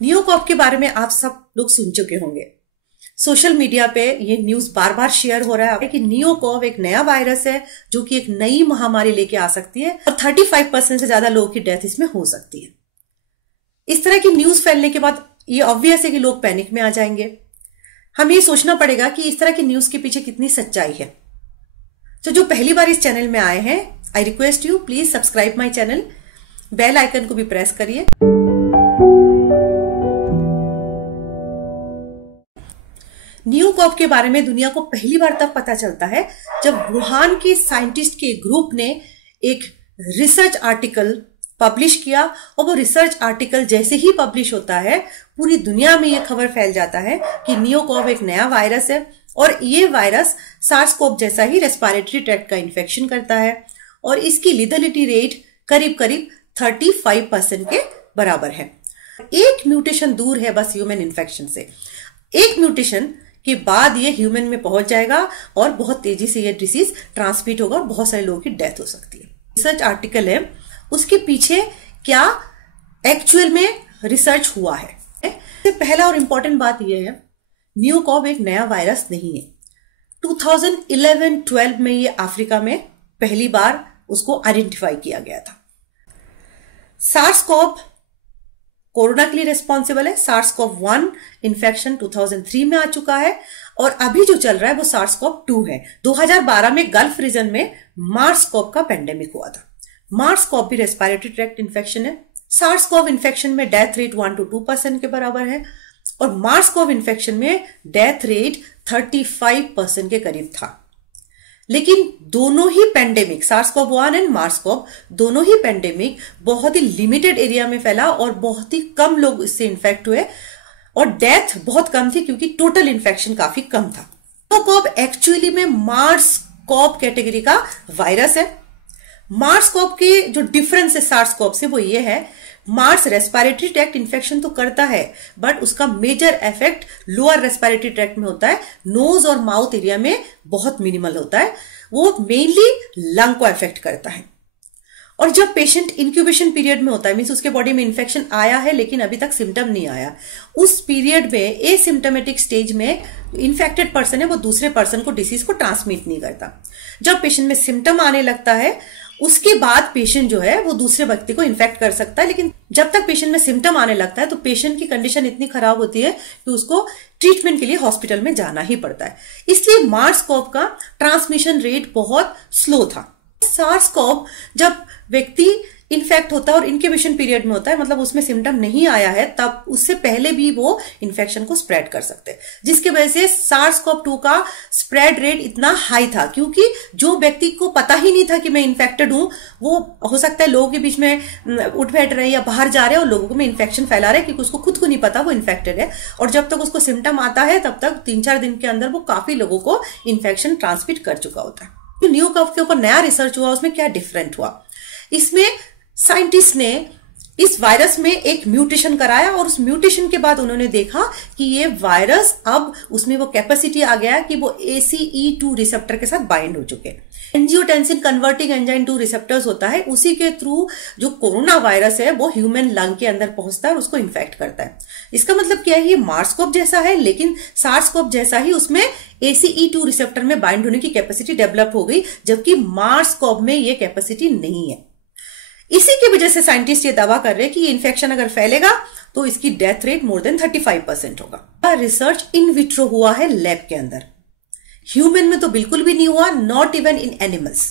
नियोकॉप के बारे में आप सब लोग सुन चुके होंगे। सोशल मीडिया पे ये न्यूज बार बार शेयर हो रहा है कि नियोकॉप एक नया वायरस है जो कि एक नई महामारी लेके आ सकती है और 35% से ज्यादा लोगों की डेथ इसमें हो सकती है। इस तरह की न्यूज फैलने के बाद ये ऑब्वियस है कि लोग पैनिक में आ जाएंगे। हमें ये सोचना पड़ेगा कि इस तरह की न्यूज के पीछे कितनी सच्चाई है। तो जो पहली बार इस चैनल में आए हैं, I request you please subscribe my channel, bell icon को भी प्रेस करिए। नियोकॉप के बारे में दुनिया को पहली बार तब पता चलता है जब वुहान के साइंटिस्ट के ग्रुप ने एक रिसर्च आर्टिकल पब्लिश किया और वो रिसर्च आर्टिकल जैसे ही पब्लिश होता है पूरी दुनिया में ये खबर फैल जाता है कि नियोकॉप एक नया वायरस है और ये वायरस सार्स-कोव जैसा ही रेस्पिरेटरी ट्रैक्ट का इन्फेक्शन करता है और इसकी लिथलिटी रेट करीब करीब 35% के बराबर है। एक म्यूटेशन दूर है बस ह्यूमन इन्फेक्शन से। एक म्यूटेशन के बाद ये ह्यूमन में पहुंच जाएगा और बहुत तेजी से ये डिसीज ट्रांसमिट होगा और बहुत सारे लोगों की डेथ हो सकती है। रिसर्च आर्टिकल है, उसके पीछे क्या एक्चुअल में रिसर्च हुआ है। पहला और इंपॉर्टेंट बात यह है, नियोकॉप एक नया वायरस नहीं है। 2011-12 में ये अफ्रीका में पहली बार उसको आइडेंटिफाई किया गया था। सार्स-कोव कोरोना के लिए रिस्पॉन्सिबल है। सार्स-कोव-1 इन्फेक्शन 2003 में आ चुका है और अभी जो चल रहा है वो सार्स-कोव-2 है। 2012 में गल्फ रीजन में मार्स-कोव का पेंडेमिक हुआ था। मार्स-कोव भी रेस्पिरेटरी ट्रैक्ट इन्फेक्शन है। सार्स-कोव इन्फेक्शन में डेथ रेट 1 to 2% के बराबर है और मार्स-कोव इन्फेक्शन में डेथ रेट 35% के करीब था। लेकिन दोनों ही पेंडेमिक, सार्स-कोव-1 एंड मार्स-कोव, दोनों ही पेंडेमिक बहुत ही लिमिटेड एरिया में फैला और बहुत ही कम लोग इससे इन्फेक्ट हुए और डेथ बहुत कम थी क्योंकि टोटल इन्फेक्शन काफी कम था। नियोकॉप एक्चुअली में मार्स-कोव कैटेगरी का वायरस है। मार्स-कोव के जो डिफरेंस है सार्स-कोव से वो ये है, मार्स रेस्पिरेटरी ट्रैक्ट इन्फेक्शन तो करता है बट उसका major effect lower respiratory tract में होता है, नोज और माउथ एरिया में बहुत मिनिमल होता है। वो मेनली लंग को इफेक्ट करता है और जब पेशेंट इंक्यूबेशन पीरियड में होता है, मीन्स उसके बॉडी में इन्फेक्शन आया है लेकिन अभी तक सिम्टम नहीं आया, उस पीरियड में एसिम्टोमेटिक स्टेज में इन्फेक्टेड पर्सन है वो दूसरे पर्सन को डिसीज को ट्रांसमिट नहीं करता। जब पेशेंट में सिम्टम आने लगता है उसके बाद पेशेंट जो है वो दूसरे व्यक्ति को इन्फेक्ट कर सकता है, लेकिन जब तक पेशेंट में सिम्टम आने लगता है तो पेशेंट की कंडीशन इतनी खराब होती है कि उसको ट्रीटमेंट के लिए हॉस्पिटल में जाना ही पड़ता है। इसलिए मार्स-कोव का ट्रांसमिशन रेट बहुत स्लो था। सार्स-कोव जब व्यक्ति इन्फेक्ट होता है और इंक्यूबेशन पीरियड में होता है, मतलब उसमें सिम्टम नहीं आया है, तब उससे पहले भी वो इन्फेक्शन को स्प्रेड कर सकते हैं, जिसकी वजह से सार्स-कोव-2 का स्प्रेड रेट इतना हाई था क्योंकि जो व्यक्ति को पता ही नहीं था कि मैं इन्फेक्टेड हूं, वो हो सकता है लोगों के बीच में उठ बैठ रहे या बाहर जा रहे हैं और लोगों में इन्फेक्शन फैला रहे क्योंकि उसको खुद को नहीं पता वो इन्फेक्टेड है और जब तक उसको सिम्टम आता है तब तक 3-4 दिन के अंदर वो काफी लोगों को इन्फेक्शन ट्रांसमिट कर चुका होता है। तो नियोकॉप के ऊपर नया रिसर्च हुआ, उसमें क्या डिफरेंट हुआ, इसमें साइंटिस्ट ने इस वायरस में एक म्यूटेशन कराया और उस म्यूटेशन के बाद उन्होंने देखा कि ये वायरस अब उसमें वो कैपेसिटी आ गया कि वो ACE2 रिसेप्टर के साथ बाइंड हो चुके। एंजियोटेंसिन कन्वर्टिंग एंजाइम 2 रिसेप्टर्स होता है, उसी के थ्रू जो कोरोना वायरस है वो ह्यूमन लंग के अंदर पहुंचता है और उसको इन्फेक्ट करता है। इसका मतलब क्या है, ये मार्स-कोव जैसा है लेकिन सार्स-कोव जैसा ही उसमें ACE2 रिसेप्टर में बाइंड होने की कैपेसिटी डेवलप हो गई, जबकि मार्स-कोव में ये कैपेसिटी नहीं है। इसी की वजह से साइंटिस्ट ये दावा कर रहे हैं कि ये इन्फेक्शन अगर फैलेगा तो इसकी डेथ रेट मोर देन 35% होगा। रिसर्च इन विट्रो हुआ है लैब के अंदर, ह्यूमन में तो बिल्कुल भी नहीं हुआ, नॉट इवन इन एनिमल्स।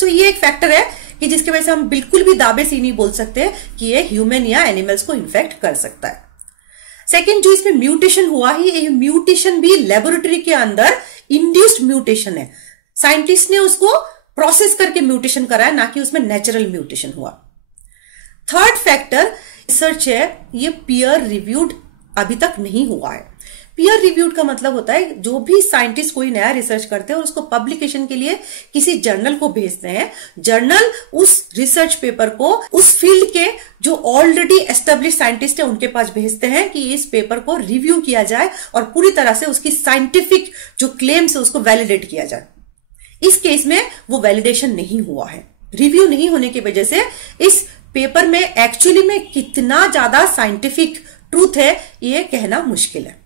तो ये एक फैक्टर है कि जिसकी वजह से हम बिल्कुल भी दावे से नहीं बोल सकते कि ये ह्यूमन या एनिमल्स को इन्फेक्ट कर सकता है। सेकेंड, जो इसमें म्यूटेशन हुआ है, ये म्यूटेशन भी लेबोरेटरी के अंदर इंड्यूस्ड म्यूटेशन है। साइंटिस्ट ने उसको प्रोसेस करके म्यूटेशन कराया, ना कि उसमें नेचुरल म्यूटेशन हुआ। थर्ड फैक्टर रिसर्च है, ये पीयर रिव्यूड अभी तक नहीं हुआ है। पीयर रिव्यूड का मतलब होता है जो भी साइंटिस्ट कोई नया रिसर्च करते हैं और उसको पब्लिकेशन के लिए किसी जर्नल को भेजते हैं, जर्नल उस रिसर्च पेपर को उस फील्ड के जो ऑलरेडी एस्टेब्लिश साइंटिस्ट है उनके पास भेजते हैं कि इस पेपर को रिव्यू किया जाए और पूरी तरह से उसकी साइंटिफिक जो क्लेम्स है उसको वैलिडेट किया जाए। इस केस में वो वैलिडेशन नहीं हुआ है। रिव्यू नहीं होने की वजह से इस पेपर में एक्चुअली में कितना ज्यादा साइंटिफिक ट्रूथ है ये कहना मुश्किल है।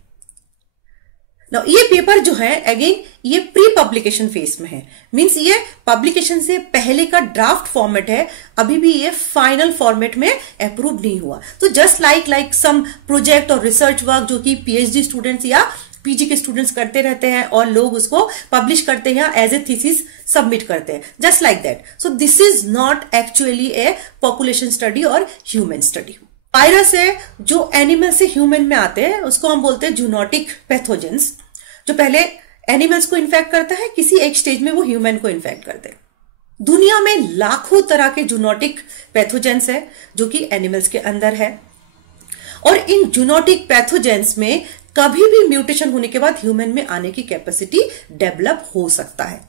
Now, ये पेपर जो है अगेन ये प्री पब्लिकेशन फेज में है, मींस ये पब्लिकेशन से पहले का ड्राफ्ट फॉर्मेट है, अभी भी ये फाइनल फॉर्मेट में अप्रूव नहीं हुआ। तो जस्ट लाइक सम प्रोजेक्ट और रिसर्च वर्क जो कि पीएचडी स्टूडेंट्स या पीजी के स्टूडेंट्स करते रहते हैं और लोग उसको पब्लिश करते हैं, एज ए थीसिस सबमिट करते हैं, just like that. So this is not actually A population study और ह्यूमन स्टडी। वायरस है जो एनिमल से ह्यूमन में आते हैं, उसको हम बोलते हैं जूनोटिक पैथोजेंस, जो पहले एनिमल्स को इन्फेक्ट करता है, किसी एक स्टेज में वो ह्यूमन को इन्फेक्ट करते हैं। दुनिया में लाखों तरह के जूनोटिक पैथोजेंस है जो कि एनिमल्स के अंदर है, और इन जूनोटिक पैथोजेंस में कभी भी म्यूटेशन होने के बाद ह्यूमन में आने की कैपेसिटी डेवलप हो सकता है।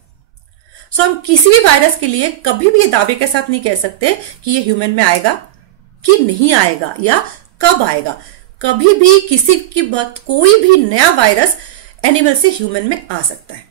सो हम किसी भी वायरस के लिए कभी भी ये दावे के साथ नहीं कह सकते कि ये ह्यूमन में आएगा कि नहीं आएगा या कब आएगा। कभी भी किसी की वक्त कोई भी नया वायरस एनिमल से ह्यूमन में आ सकता है।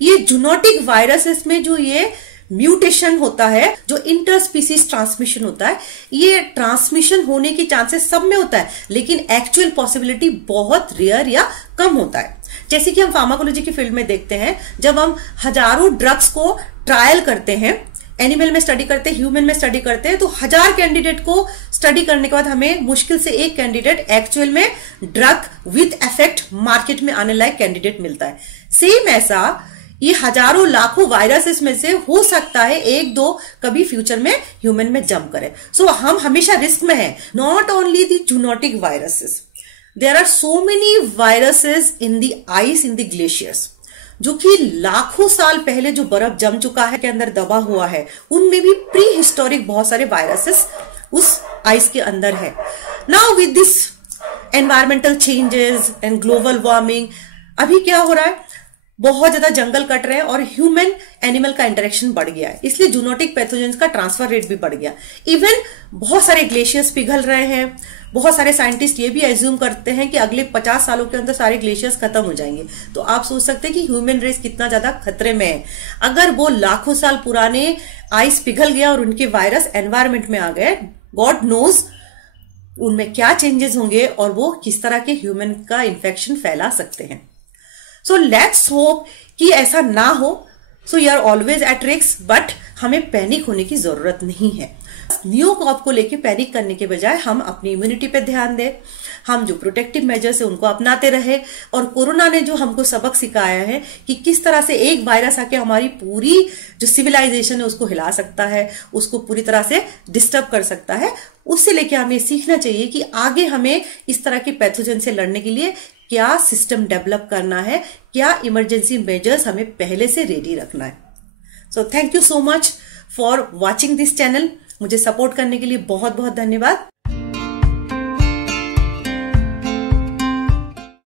ये जूनोटिक वायरसेस में जो ये म्यूटेशन होता है, जो इंटरस्पीसीज ट्रांसमिशन होता है, ये ट्रांसमिशन होने की चांसेस सब में होता है, लेकिन एक्चुअल पॉसिबिलिटी बहुत रेयर या कम होता है। जैसे कि हम फार्माकोलॉजी की फील्ड में देखते हैं, जब हम हजारों ड्रग्स को ट्रायल करते हैं, एनिमल में स्टडी करते हैं, ह्यूमन में स्टडी करते हैं, तो 1000 कैंडिडेट को स्टडी करने के बाद हमें मुश्किल से एक कैंडिडेट एक्चुअल में ड्रग विद इफेक्ट मार्केट में आने लायक कैंडिडेट मिलता है। सेम ऐसा ये हजारों लाखों वायरसेस में से हो सकता है एक दो कभी फ्यूचर में ह्यूमन में जंप करे। सो हम हमेशा रिस्क में हैं। Not only the zoonotic viruses, there are so many viruses in the ice in the glaciers, जो कि लाखों साल पहले जो बर्फ जम चुका है के अंदर दबा हुआ है, उनमें भी प्री हिस्टोरिक बहुत सारे वायरसेस उस आइस के अंदर है। Now with this environmental changes and global warming, अभी क्या हो रहा है, बहुत ज्यादा जंगल कट रहे हैं और ह्यूमन एनिमल का इंटरेक्शन बढ़ गया है, इसलिए जूनोटिक पैथोजेंस का ट्रांसफर रेट भी बढ़ गया। इवन बहुत सारे ग्लेशियर्स पिघल रहे हैं। बहुत सारे साइंटिस्ट ये भी एज्यूम करते हैं कि अगले 50 सालों के अंदर सारे ग्लेशियर्स खत्म हो जाएंगे। तो आप सोच सकते हैं कि ह्यूमन रेस कितना ज्यादा खतरे में है। अगर वो लाखों साल पुराने आइस पिघल गया और उनके वायरस एनवायरमेंट में आ गए, गॉड नोज उनमें क्या चेंजेस होंगे और वो किस तरह के ह्यूमन का इन्फेक्शन फैला सकते हैं। सो लेट्स होप कि ऐसा ना हो। So you are always at risk, but हमें पैनिक होने की जरूरत नहीं है। न्यूकॉप को लेके पैनिक करने के बजाय हम अपनी इम्यूनिटी पे ध्यान दें, हम जो प्रोटेक्टिव मेजर्स है उनको अपनाते रहे। और कोरोना ने जो हमको सबक सिखाया है कि किस तरह से एक वायरस आके हमारी पूरी जो सिविलाइजेशन है उसको हिला सकता है, उसको पूरी तरह से डिस्टर्ब कर सकता है, उससे लेके हमें सीखना चाहिए कि आगे हमें इस तरह के पैथोजन से लड़ने के लिए क्या सिस्टम डेवलप करना है, क्या इमरजेंसी मेजर्स हमें पहले से रेडी रखना है। So thank you so much for watching this channel. मुझे सपोर्ट करने के लिए बहुत बहुत धन्यवाद।